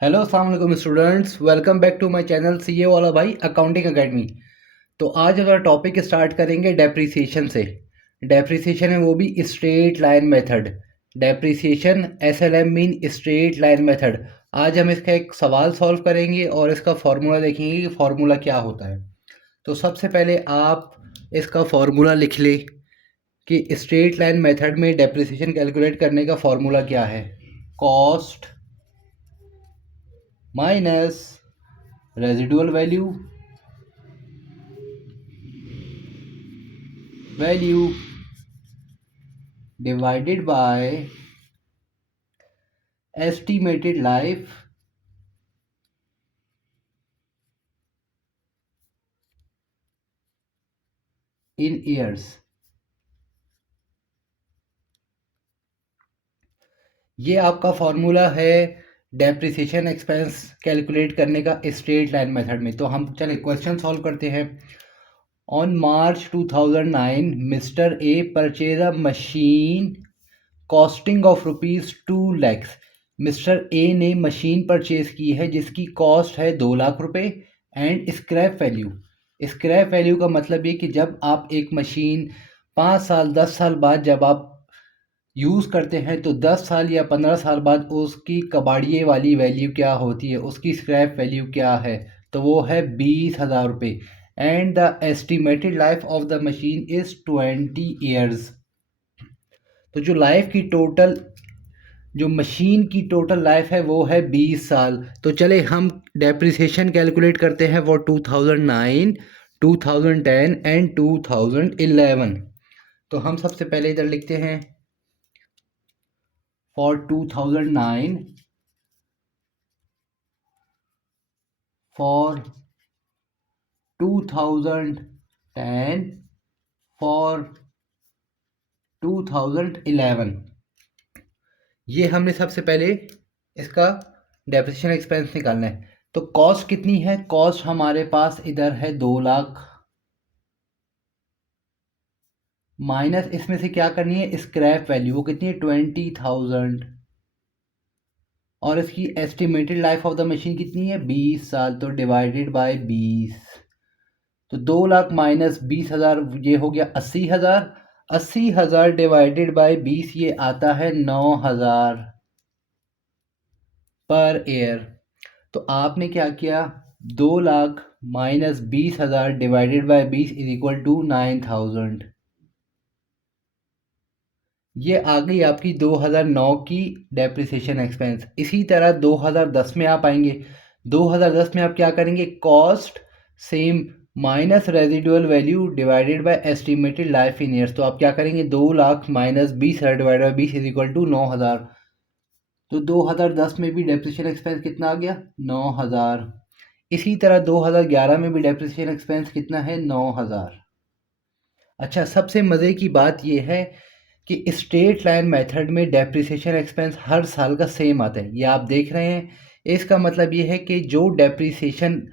Hello अस्सलाम वालेकुम students, welcome back to my channel CA वाला भाई अकाउंटिंग एकेडमी। तो आज हमारा टॉपिक स्टार्ट करेंगे डेप्रिसिएशन से। डेप्रिसिएशन है वो भी straight line method. Depreciation SLM mean straight line method. आज हम इसका एक सवाल सॉल्व करेंगे और इसका फार्मूला देखेंगे कि फार्मूला क्या होता है। तो सबसे पहले आप इसका फार्मूला लिख ले कि स्ट्रेट लाइन मेथड में डेप्रिसिएशन कैलकुलेट करने का फार्मूला क्या है। Cost minus residual value divided by estimated life in years। ये आपका फॉर्मूला है डेप्रिसिएशन एक्सपेंस कैलकुलेट करने का स्ट्रेट लाइन मेथड में। तो हम चलिए क्वेश्चन सॉल्व करते हैं। On March 2009 mister A purchase a machine costing of ₹2 lakh. Mister A ने मशीन परचेज की है जिसकी कॉस्ट है 2 लाख रुपए एंड स्क्रैप वैल्यू का मतलब ये कि जब आप एक मशीन 5 साल 10 साल बाद जब आप यूज़ करते हैं तो 10 साल या 15 साल बाद उसकी कबाड़िए वाली वैल्यू क्या होती है, उसकी स्क्रैप वैल्यू क्या है, तो वो है 20,000 रुपये। And the estimated life of the machine is 20 years. तो जो मशीन की टोटल लाइफ है वो है 20 साल। तो चले हम डेप्रिसिएशन कैलकुलेट करते हैं वो 2009 2010 एंड 2011। तो हम सबसे पहले इधर लिखते हैं फॉर 2009 फॉर 2010 फॉर 2011। ये हमने सबसे पहले इसका डेप्रिसिएशन एक्सपेंस निकालना है। तो कॉस्ट कितनी है? कॉस्ट हमारे पास इधर है 2 लाख, माइनस इसमें से क्या करनी है, स्क्रैप वैल्यू, वो कितनी है 20,000, और इसकी estimated life of the machine कितनी है 20 साल, तो डिवाइडेड बाय 20। तो 2 लाख माइनस 20,000 ये हो गया 80,000। 80,000 डिवाइडेड बाय 20 ये आता है 9,000 पर ईयर। तो आपने क्या किया, 2 lakh minus 20,000 divided by 20 is equal to 9,000। ये आ गई आपकी 2009 की डेप्रिसिएशन एक्सपेंस। इसी तरह 2010 में आप आएंगे। 2010 में आप क्या करेंगे, cost same minus residual value divided by estimated life in years. तो आप क्या करेंगे, 2 lakh minus 20,000 divided by 20 is equal to 9,000। तो 2010 में भी डेप्रिसिएशन एक्सपेंस कितना आ गया, 9,000। इसी तरह 2011 में भी डेप्रिसिएशन एक्सपेंस कितना है, 9,000। अच्छा, सबसे मज़े की बात यह है कि स्ट्रेट लाइन मेथड में डेप्रिसिएशन एक्सपेंस हर साल का सेम आता है। ये आप देख रहे हैं। इसका मतलब ये है कि जो डेप्रिसिएशन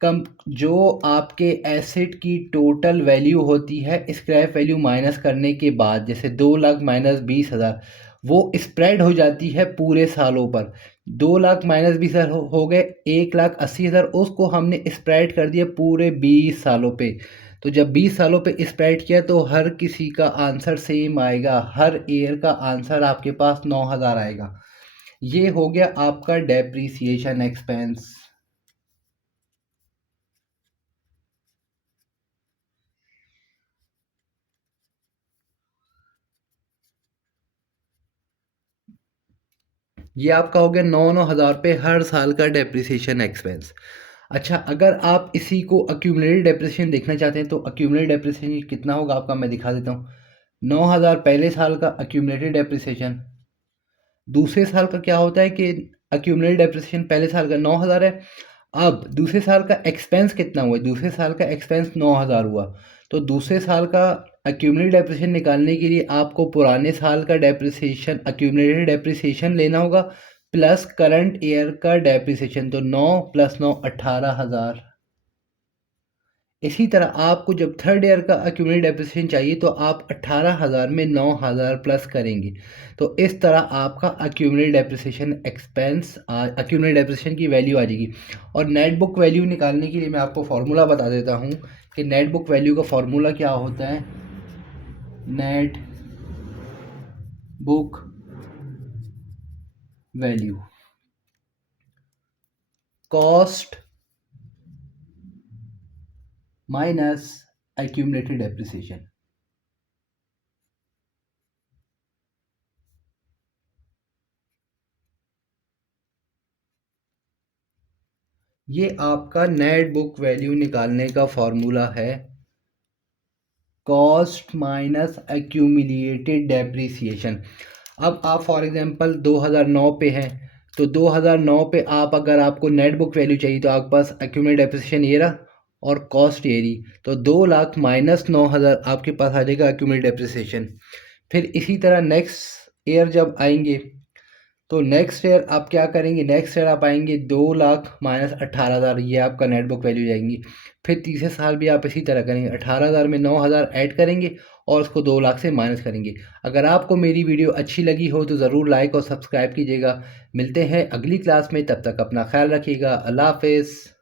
कम जो आपके एसेट की टोटल वैल्यू होती है स्क्रैप वैल्यू माइनस करने के बाद, जैसे 2 लाख माइनस 20,000, वो स्प्रेड हो जाती है पूरे सालों पर। 2 लाख माइनस 20,000 हो गए, 1,80,000 उसको हमने स्प्रेड कर दिया पूरे 20 सालों पे। तो जब 20 सालों पे स्प्रेड किया तो हर किसी का आंसर सेम आएगा, हर ईयर का आंसर आपके पास 9,000 आएगा। ये हो गया आपका डेप्रीसिएशन एक्सपेंस। ये आपका हो गया 9,000 पे हर साल का डेप्रिसिएशन एक्सपेंस। अच्छा, अगर आप इसी को अक्यूमुलेटेड डेप्रिसिएशन देखना चाहते हैं तो अक्यूमुलेटेड डेप्रिसिएशन कितना होगा आपका, मैं दिखा देता हूँ। 9,000 पहले साल का अक्यूमुलेटेड डेप्रिसिएशन। दूसरे साल का क्या होता है कि अक्यूमुलेटेड डेप्रिसिएशन पहले साल का 9,000 है। अब दूसरे साल का एक्सपेंस कितना हुआ, दूसरे साल का एक्सपेंस 9,000 हुआ। तो दूसरे साल का अक्यूमुलेटेड डेप्रिसिएशन निकालने के लिए आपको पुराने साल का डेप्रिसिएशन अक्यूमुलेटेड डेप्रिसिएशन लेना होगा प्लस करंट ईयर का डेप्रिसिएशन। तो 9 + 9 18,000। इसी तरह आपको जब थर्ड ईयर का एक्यूमुलेटेड डेप्रिसिएशन चाहिए तो आप 18,000 में 9,000 प्लस करेंगे। तो इस तरह आपका accumulated depreciation expense accumulated depreciation की वैल्यू आ जाएगी। और नेट बुक वैल्यू निकालने के लिए मैं आपको फार्मूला बता देता हूँ कि नेट बुक वैल्यू का फार्मूला क्या होता है। Net book value cost minus accumulated depreciation. ये आपका नेट बुक वैल्यू निकालने का फॉर्मूला है, कॉस्ट माइनस एक्यूमुलेटेड डेप्रिसिएशन। अब आप फॉर एग्जांपल 2009 पे हैं, तो 2009 पे आप अगर आपको नेट बुक वैल्यू चाहिए तो आपके पास एक्यूमुलेटेड डेप्रिसिएशन ये रहा और कॉस्ट ये रही, तो 2 लाख माइनस 9,000 आपके पास आ जाएगा एक्यूमुलेटेड डेप्रिसिएशन। फिर इसी तरह नेक्स्ट ईयर जब आएंगे तो नेक्स्ट ईयर आप क्या करेंगे, नेक्स्ट ईयर आप आएंगे 2 लाख माइनस 18,000, ये आपका नेट बुक वैल्यू जाएंगी। फिर तीसरे साल भी आप इसी तरह करेंगे, 18,000 में 9,000 ऐड करेंगे और उसको 2 लाख से माइनस करेंगे। अगर आपको मेरी वीडियो अच्छी लगी हो तो ज़रूर लाइक और सब्सक्राइब कीजिएगा। मिलते हैं अगली क्लास में, तब तक अपना ख्याल रखिएगा। अल्लाह हाफिज़।